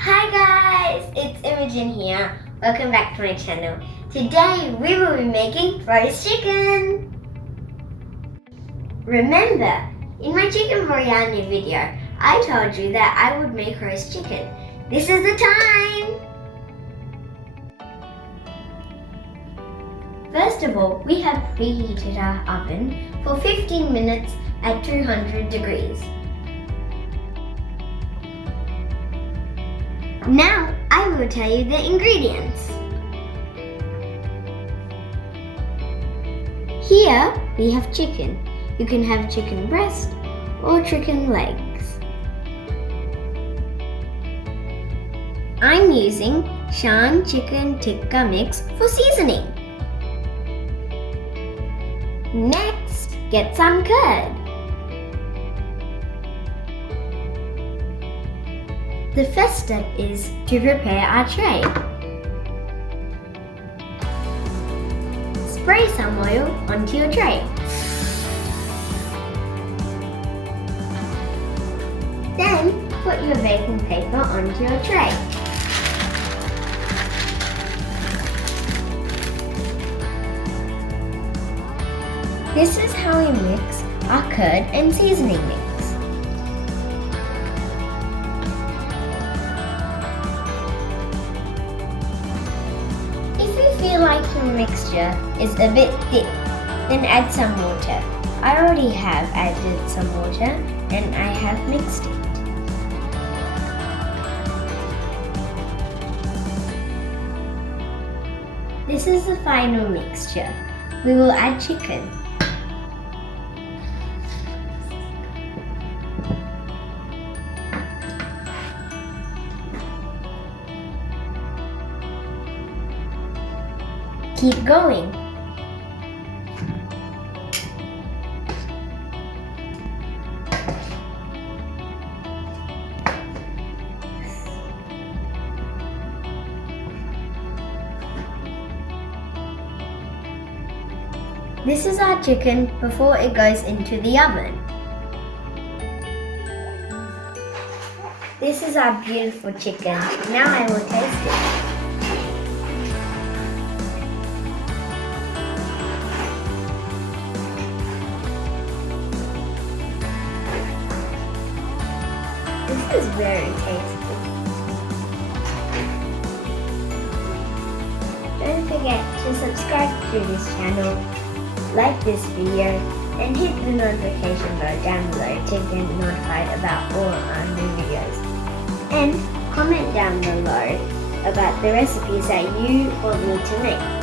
Hi guys, it's Imogen here. Welcome back to my channel. Today we will be making roast chicken. Remember, in my chicken biryani video, I told you that I would make roast chicken. This is the time! First of all, we have preheated our oven for 15 minutes at 200 degrees. Now, I will tell you the ingredients. Here, we have chicken. You can have chicken breast or chicken legs. I'm using Shan Chicken Tikka Mix for seasoning. Next, get some curd. The first step is to prepare our tray. Spray some oil onto your tray. Then put your baking paper onto your tray. This is how we mix our curd and seasoning mix. If you feel like your mixture is a bit thick, then add some water. I already have added some water and I have mixed it. This is the final mixture. We will add chicken. Keep going. This is our chicken before it goes into the oven. This is our beautiful chicken. Now I will taste it. This is very tasty. Don't forget to subscribe to this channel, like this video, and hit the notification bell down below to get notified about all our new videos. And comment down below about the recipes that you want me to make.